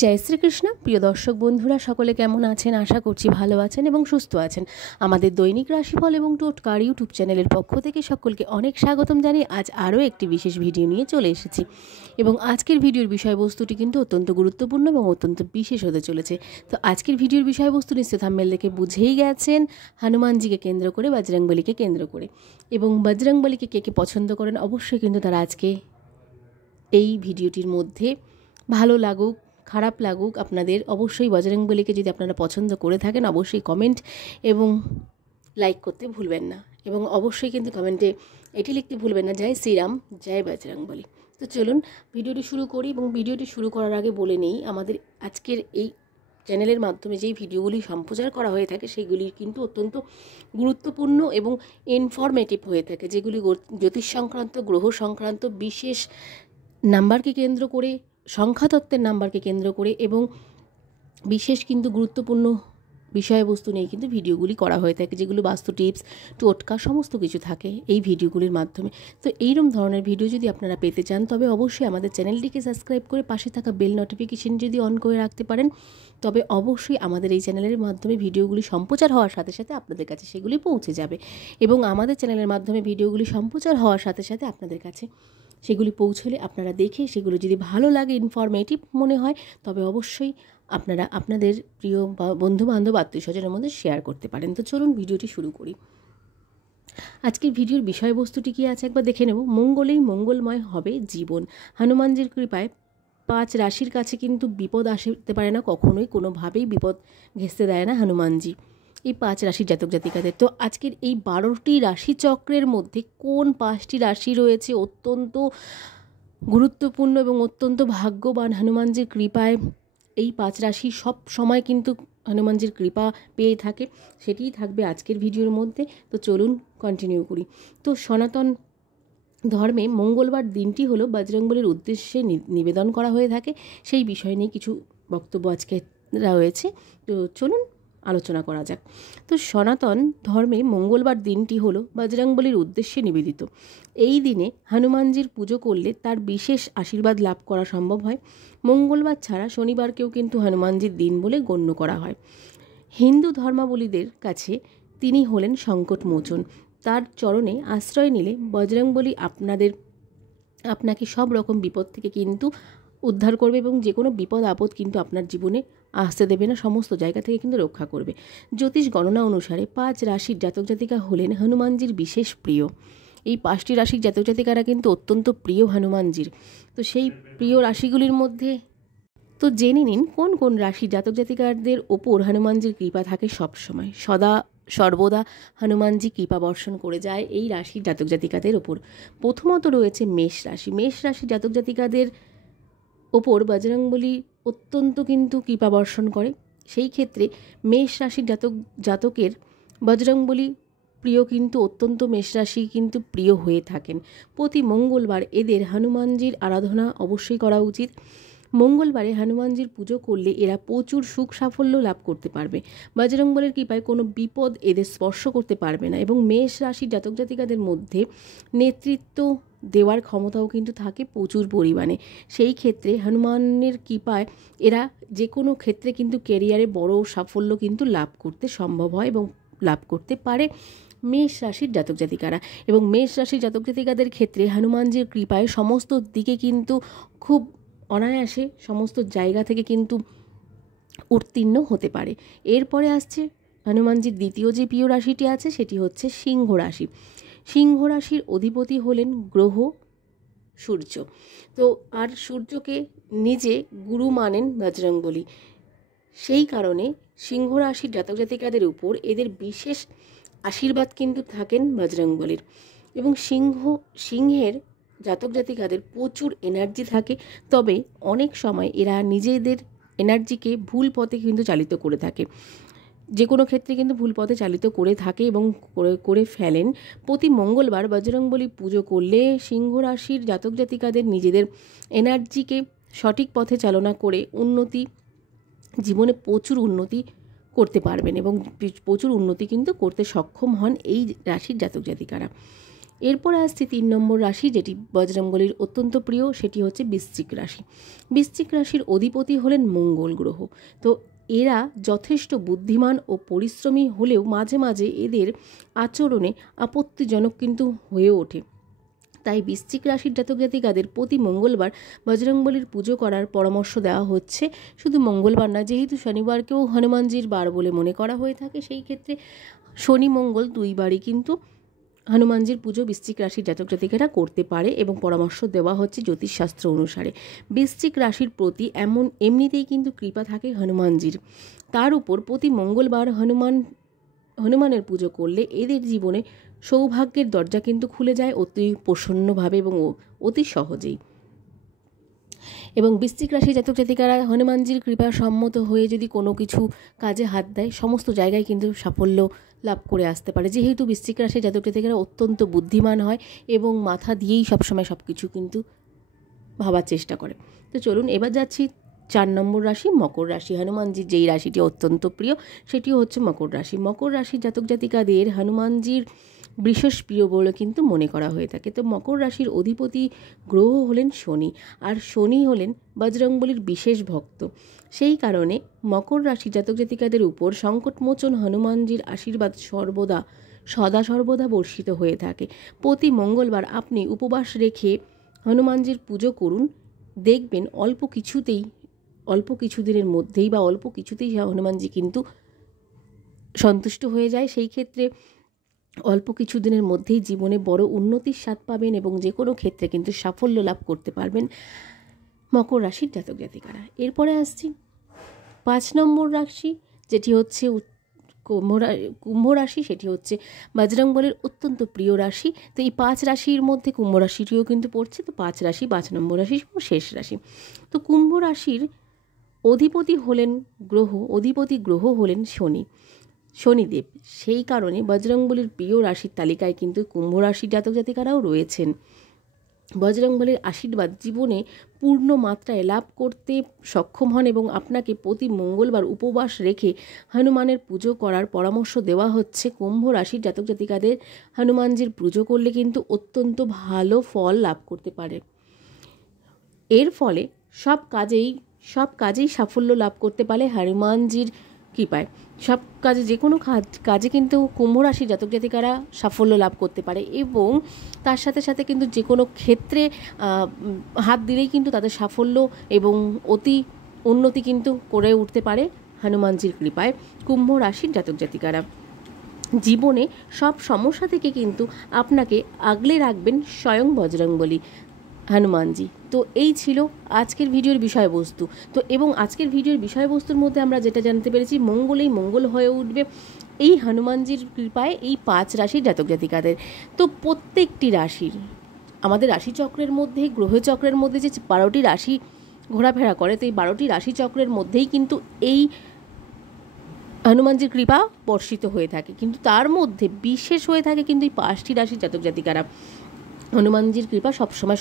জয় শ্রীকৃষ্ণ। প্রিয় দর্শক বন্ধুরা সকলে কেমন আছেন? আশা করছি ভালো আছেন এবং সুস্থ আছেন। আমাদের দৈনিক রাশিফল এবং টোটকার ইউটিউব চ্যানেলের পক্ষ থেকে সকলকে অনেক স্বাগতম জানিয়ে আজ আরও একটি বিশেষ ভিডিও নিয়ে চলে এসেছি। এবং আজকের ভিডিওর বিষয়বস্তুটি কিন্তু অত্যন্ত গুরুত্বপূর্ণ এবং অত্যন্ত বিশেষ হতে চলেছে। তো আজকের ভিডিওর বিষয়বস্তু নিশ্চয় থাম্বনেল দেখে বুঝেই গেছেন, হনুমানজিকে কেন্দ্র করে, বজরংবলীকে কেন্দ্র করে। এবং বজরংবলীকে কে কে পছন্দ করেন অবশ্যই কিন্তু তারা আজকে এই ভিডিওটির মধ্যে, ভালো লাগুক খারাপ লাগুক আপনাদের, অবশ্যই বজরংবলীকে যদি আপনারা পছন্দ করে থাকেন অবশ্যই কমেন্ট এবং লাইক করতে ভুলবেন না। এবং অবশ্যই কিন্তু কমেন্টে এটি লিখতে ভুলবেন না, জয় শ্রীরাম, জয় বজরংবলী। তো চলুন ভিডিওটি শুরু করি। এবং ভিডিওটি শুরু করার আগে বলে নেই, আমাদের আজকের এই চ্যানেলের মাধ্যমে যেই ভিডিওগুলি সম্প্রচার করা হয়ে থাকে সেগুলি কিন্তু অত্যন্ত গুরুত্বপূর্ণ এবং ইনফরমেটিভ হয়ে থাকে, যেগুলি জ্যোতিষ সংক্রান্ত, গ্রহ সংক্রান্ত, বিশেষ নাম্বারকে কেন্দ্র করে, সংখ্যাতত্ত্বের নাম্বারকে কেন্দ্র করে এবং বিশেষ কিন্তু গুরুত্বপূর্ণ বিষয়বস্তু নিয়ে কিন্তু ভিডিওগুলি করা হয়ে থাকে, যেগুলো বাস্তু টিপস, টোটকা সমস্ত কিছু থাকে এই ভিডিওগুলির মাধ্যমে। তো এইরকম ধরনের ভিডিও যদি আপনারা পেতে চান তবে অবশ্যই আমাদের চ্যানেলটিকে সাবস্ক্রাইব করে পাশে থাকা বেল নোটিফিকেশন যদি অন করে রাখতে পারেন, তবে অবশ্যই আমাদের এই চ্যানেলের মাধ্যমে ভিডিওগুলি সম্প্রচার হওয়ার সাথে সাথে আপনাদের কাছে সেগুলি পৌঁছে যাবে। এবং আমাদের চ্যানেলের মাধ্যমে ভিডিওগুলি সম্প্রচার হওয়ার সাথে সাথে আপনাদের কাছে সেগুলি পৌঁছলে আপনারা দেখে সেগুলো যদি ভালো লাগে, ইনফরমেটিভ মনে হয়, তবে অবশ্যই আপনারা আপনাদের প্রিয় বন্ধুবান্ধব, আত্মীয় স্বজনের মধ্যে শেয়ার করতে পারেন। তো চলুন ভিডিওটি শুরু করি। আজকের ভিডিওর বিষয়বস্তুটি কী আছে একবার দেখে নেব। মঙ্গলেই মঙ্গলময় হবে জীবন। হনুমানজির কৃপায় 5 রাশির কাছে কিন্তু বিপদ আসতে পারে না কখনোই, কোনোভাবেই বিপদ ঘেঁষতে দেয় না হনুমানজি এই 5 রাশির জাতক জাতিকাদের। তো আজকের এই 12টি রাশিচক্রের মধ্যে কোন 5টি রাশি রয়েছে অত্যন্ত গুরুত্বপূর্ণ এবং অত্যন্ত ভাগ্যবান হনুমানজির কৃপায় এই 5 রাশি সব সময় কিন্তু হনুমানজির কৃপা পেয়ে থাকে, সেটিই থাকবে আজকের ভিডিওর মধ্যে। তো চলুন কন্টিনিউ করি। তো সনাতন ধর্মে মঙ্গলবার দিনটি হলো বজরংবলীর উদ্দেশ্যে নিবেদন করা হয়ে থাকে, সেই বিষয় নিয়ে কিছু বক্তব্য আজকে রয়েছে। তো চলুন আলোচনা করা যাক। তো সনাতন ধর্মে মঙ্গলবার দিনটি হলো বজরংবলীর উদ্দেশ্যে নিবেদিত। এই দিনে হনুমানজির পুজো করলে তার বিশেষ আশীর্বাদ লাভ করা সম্ভব হয়। মঙ্গলবার ছাড়া শনিবারকেও কিন্তু হনুমানজির দিন বলে গণ্য করা হয়। হিন্দু ধর্মাবলীদের কাছে তিনি হলেন সংকটমোচন। তার চরণে আশ্রয় নিলে বজরংবলী আপনাকে সব রকম বিপদ থেকে কিন্তু উদ্ধার করবে এবং যে কোনো বিপদ আপদ কিন্তু আপনার জীবনে আসতে দেবে না, সমস্ত জায়গা থেকে কিন্তু রক্ষা করবে। জ্যোতিষ গণনা অনুসারে 5 রাশির জাতক জাতিকা হলেন হনুমানজির বিশেষ প্রিয়। এই 5টি রাশির জাতক জাতিকারা কিন্তু অত্যন্ত প্রিয় হনুমানজির। তো সেই প্রিয় রাশিগুলির মধ্যে তো জেনে নিন কোন কোন রাশির জাতক জাতিকাদের ওপর হনুমানজির কৃপা থাকে সবসময়, সর্বদা হনুমানজি কৃপা বর্ষণ করে যায় এই রাশির জাতক জাতিকাদের ওপর। প্রথমত রয়েছে মেষ রাশি। মেষ রাশির জাতক জাতিকাদের ওপর বজরংবলী অত্যন্ত কিন্তু কৃপা বর্ষণ করে। সেই ক্ষেত্রে মেষ রাশির জাতকের বজরংবলী প্রিয় কিন্তু অত্যন্ত, মেষ রাশি কিন্তু প্রিয় হয়ে থাকেন। প্রতি মঙ্গলবার এদের হনুমানজির আরাধনা অবশ্যই করা উচিত। মঙ্গলবারে হনুমানজির পুজো করলে এরা প্রচুর সুখ সাফল্য লাভ করতে পারবে। বজরংবলীর কৃপায় কোনো বিপদ এদের স্পর্শ করতে পারবে না। এবং মেষ রাশির জাতক জাতিকাদের মধ্যে নেতৃত্ব দেওয়ার ক্ষমতাও কিন্তু থাকে প্রচুর পরিমাণে। সেই ক্ষেত্রে হনুমানের কৃপায় এরা যে কোনো ক্ষেত্রে কিন্তু ক্যারিয়ারে বড় সাফল্য কিন্তু লাভ করতে সম্ভব হয় এবং লাভ করতে পারে মেষ রাশির জাতক জাতিকারা। এবং মেষ রাশির জাতক জাতিকাদের ক্ষেত্রে হনুমানজির কৃপায় সমস্ত দিকে কিন্তু খুব অনায়াসে সমস্ত জায়গা থেকে কিন্তু উত্তীর্ণ হতে পারে। এরপরে আসছে হনুমানজির দ্বিতীয় যে প্রিয় রাশিটি আছে সেটি হচ্ছে সিংহ রাশি। সিংহ রাশির অধিপতি হলেন গ্রহ সূর্য। তো আর সূর্যকে নিজে গুরু মানেন বজরংবলী। সেই কারণে সিংহ রাশির জাতক জাতিকাদের উপর এদের বিশেষ আশীর্বাদ কিন্তু থাকেন বজরংবলীর। এবং সিংহের জাতক জাতিকাদের প্রচুর এনার্জি থাকে, তবে অনেক সময় এরা নিজেদের এনার্জিকে ভুল পথে কিন্তু চালিত করে থাকে, যে কোনো ক্ষেত্রে কিন্তু ভুল পথে চালিত করে থাকে এবং করে ফেলেন। প্রতি মঙ্গলবার বজরংবলী পুজো করলে সিংহ রাশির জাতক জাতিকাদের নিজেদের এনার্জিকে সঠিক পথে চালনা করে জীবনে প্রচুর উন্নতি করতে পারবেন এবং প্রচুর উন্নতি কিন্তু করতে সক্ষম হন এই রাশির জাতক জাতিকারা। এরপরে আসছে 3 নম্বর রাশি, যেটি বজরংবলীর অত্যন্ত প্রিয়, সেটি হচ্ছে বৃশ্চিক রাশি। বৃশ্চিক রাশির অধিপতি হলেন মঙ্গল গ্রহ। তো এরা যথেষ্ট বুদ্ধিমান ও পরিশ্রমী হলেও মাঝে মাঝে এদের আচরণে আপত্তিজনক কিন্তু হয়ে ওঠে। তাই বৃশ্চিক রাশির জাতক জাতিকাদের প্রতি মঙ্গলবার বজরংবলীর পুজো করার পরামর্শ দেওয়া হচ্ছে। শুধু মঙ্গলবার না, যেহেতু শনিবারকেও হনুমানজির বার বলে মনে করা হয়ে থাকে, সেই ক্ষেত্রে শনি মঙ্গল দুইবারই কিন্তু হনুমানজির পুজো বৃশ্চিক রাশির জাতক জাতিকারা করতে পারে এবং পরামর্শ দেওয়া হচ্ছে জ্যোতিষশাস্ত্র অনুসারে। বৃশ্চিক রাশির প্রতি এমনিতেই কিন্তু কৃপা থাকে হনুমানজির। তার উপর প্রতি মঙ্গলবার হনুমানের পুজো করলে এদের জীবনে সৌভাগ্যের দরজা কিন্তু খুলে যায় অতি প্রসন্নভাবে এবং অতি সহজেই। এবং বৃশ্চিক রাশি জাতক জাতিকারা হনুমানজির কৃপা সম্মত হয়ে যদি কোনো কিছু কাজে হাত দেয়, সমস্ত জায়গায় কিন্তু সাফল্য লাভ করে আসতে পারে। যেহেতু বৃশ্চিক রাশি জাতক জাতিকারা অত্যন্ত বুদ্ধিমান হয় এবং মাথা দিয়েই সবসময় সব কিছু কিন্তু ভাবার চেষ্টা করে। তো চলুন এবার যাচ্ছি 4 নম্বর রাশি, মকর রাশি। হনুমানজির যেই রাশিটি অত্যন্ত প্রিয় সেটিও হচ্ছে মকর রাশি। মকর রাশির জাতক জাতিকাদের হনুমানজির বিশেষ প্রিয় বলে কিন্তু মনে করা হয়ে থাকে। তো মকর রাশির অধিপতি গ্রহ হলেন শনি, আর শনি হলেন বজরংবলীর বিশেষ ভক্ত। সেই কারণে মকর রাশি জাতক জাতিকাদের উপর সংকটমোচন হনুমানজির আশীর্বাদ সদা সর্বদা বর্ষিত হয়ে থাকে। প্রতি মঙ্গলবার আপনি উপবাস রেখে হনুমানজির পুজো করুন, দেখবেন অল্প কিছুদিনের মধ্যেই বা অল্প কিছুতেই হনুমানজি কিন্তু সন্তুষ্ট হয়ে যায়। সেই ক্ষেত্রে অল্প কিছুদিনের মধ্যেই জীবনে বড় উন্নতির স্বাদ পাবেন এবং যে কোনো ক্ষেত্রে কিন্তু সাফল্য লাভ করতে পারবেন মকর রাশির জাতক জাতিকারা। এরপরে আসছি 5 নম্বর রাশি, যেটি হচ্ছে কুম্ভ রাশি। সেটি হচ্ছে বজরংবলীর অত্যন্ত প্রিয় রাশি। তো এই 5 রাশির মধ্যে কুম্ভ রাশিটিও কিন্তু পড়ছে। তো 5 রাশি, 5 নম্বর রাশি শেষ রাশি। তো কুম্ভ রাশির অধিপতি গ্রহ হলেন শনিদেব। সেই কারণে বজরংবলীর প্রিয় রাশির তালিকায় কিন্তু কুম্ভ রাশির জাতক জাতিকারাও রয়েছেন। বজরংবলীর আশীর্বাদ জীবনে পূর্ণ মাত্রায় লাভ করতে সক্ষম হন এবং আপনাকে প্রতি মঙ্গলবার উপবাস রেখে হনুমানের পুজো করার পরামর্শ দেওয়া হচ্ছে। কুম্ভ রাশির জাতক জাতিকাদের হনুমানজির পুজো করলে কিন্তু অত্যন্ত ভালো ফল লাভ করতে পারে। এর ফলে সব কাজেই সাফল্য লাভ করতে পারে হনুমানজির কৃপায়। সব কাজে, যে কোনো কাজে কিন্তু কুম্ভ রাশির জাতক জাতিকারা সাফল্য লাভ করতে পারে এবং তার সাথে সাথে কিন্তু যে কোনো ক্ষেত্রে হাত দিলেই কিন্তু তাদের সাফল্য এবং অতি উন্নতি কিন্তু করে উঠতে পারে হনুমানজির কৃপায়। কুম্ভ রাশির জাতক জাতিকারা জীবনে সব সমস্যা থেকে কিন্তু আপনাকে আগলে রাখবেন স্বয়ং বজরংবলী হনুমানজি। তো এই ছিল আজকের ভিডিওর বিষয়বস্তু। তো এবং আজকের ভিডিওর বিষয়বস্তুর মধ্যে আমরা যেটা জানতে পেরেছি, মঙ্গল হয়ে উঠবে এই হনুমানজির কৃপায় এই 5 রাশির জাতক জাতিকাদের। তো প্রত্যেকটি রাশির, আমাদের রাশিচক্রের মধ্যে, গ্রহচক্রের মধ্যে যে 12টি রাশি ঘোরাফেরা করে, তো এই 12টি রাশিচক্রের মধ্যেই কিন্তু এই হনুমানজির কৃপা বর্ষিত হয়ে থাকে। কিন্তু তার মধ্যে বিশেষ হয়ে থাকে কিন্তু এই 5টি রাশির জাতক জাতিকারা। হনুমানজির কৃপা সবসময়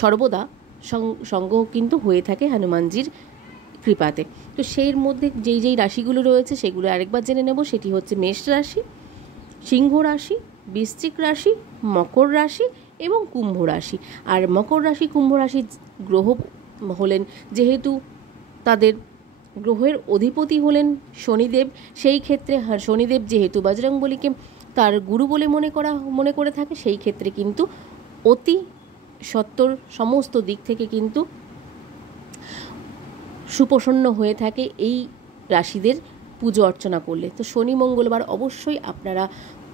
সর্বদা সঙ্গ কিন্তু হয়ে থাকে হনুমানজির কৃপাতে। তো সেই মধ্যে যেই রাশিগুলো রয়েছে সেগুলো আরেকবার জেনে নেব। সেটি হচ্ছে মেষ রাশি, সিংহ রাশি, বৃশ্চিক রাশি, মকর রাশি এবং কুম্ভ রাশি। আর মকর রাশি, কুম্ভ রাশির গ্রহ হলেন, যেহেতু তাদের গ্রহের অধিপতি হলেন শনিদেব, সেই ক্ষেত্রে শনিদেব যেহেতু বজরংবলীকে তার গুরু বলে মনে করে থাকে, সেই ক্ষেত্রে কিন্তু অতি সত্বর সমস্ত দিক থেকে কিন্তু সুপ্রসন্ন হয়ে থাকে এই রাশিদের পুজো অর্চনা করলে। তো শনি মঙ্গলবার অবশ্যই আপনারা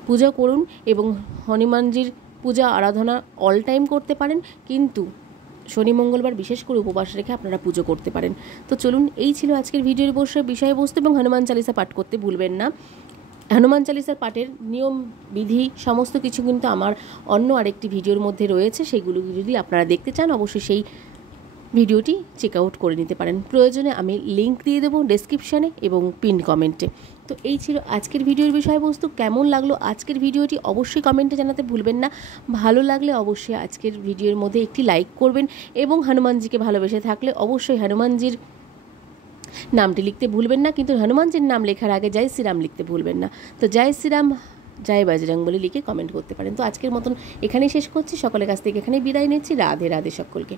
পূজা করুন এবং হনুমানজির পূজা আরাধনা অল টাইম করতে পারেন, কিন্তু শনি মঙ্গলবার বিশেষ করে উপবাস রেখে আপনারা পুজো করতে পারেন। তো চলুন, এই ছিল আজকের ভিডিওর বিষয়বস্তু এবং হনুমান চালিসা পাঠ করতে ভুলবেন না। হনুমান চালিসার পাঠের নিয়ম বিধি সমস্ত কিছু কিন্তু আমার অন্য আরেকটি ভিডিওর মধ্যে রয়েছে, সেগুলো যদি আপনারা দেখতে চান অবশ্যই সেই ভিডিওটি চেক আউট করে নিতে পারেন। প্রয়োজনে আমি লিঙ্ক দিয়ে দেবো ডেসক্রিপশানে এবং পিন কমেন্টে। তো এই ছিল আজকের ভিডিওর বিষয়বস্তু। কেমন লাগলো আজকের ভিডিওটি অবশ্যই কমেন্টে জানাতে ভুলবেন না। ভালো লাগলে অবশ্যই আজকের ভিডিওর মধ্যে একটি লাইক করবেন এবং হনুমানজিকে ভালোবেসে থাকলে অবশ্যই হনুমানজির নামটি লিখতে ভুলবেন না, কিন্তু হনুমানজির নাম লেখার আগে জয় শ্রীরাম লিখতে ভুলবেন না। তো জয় শ্রীরাম, জয় বজরং বলে লিখে কমেন্ট করতে পারেন। তো আজকের মতন এখানেই শেষ করছি, সকলের কাছ থেকে এখানেই বিদায় নিচ্ছি। রাধে রাধে সকলকে।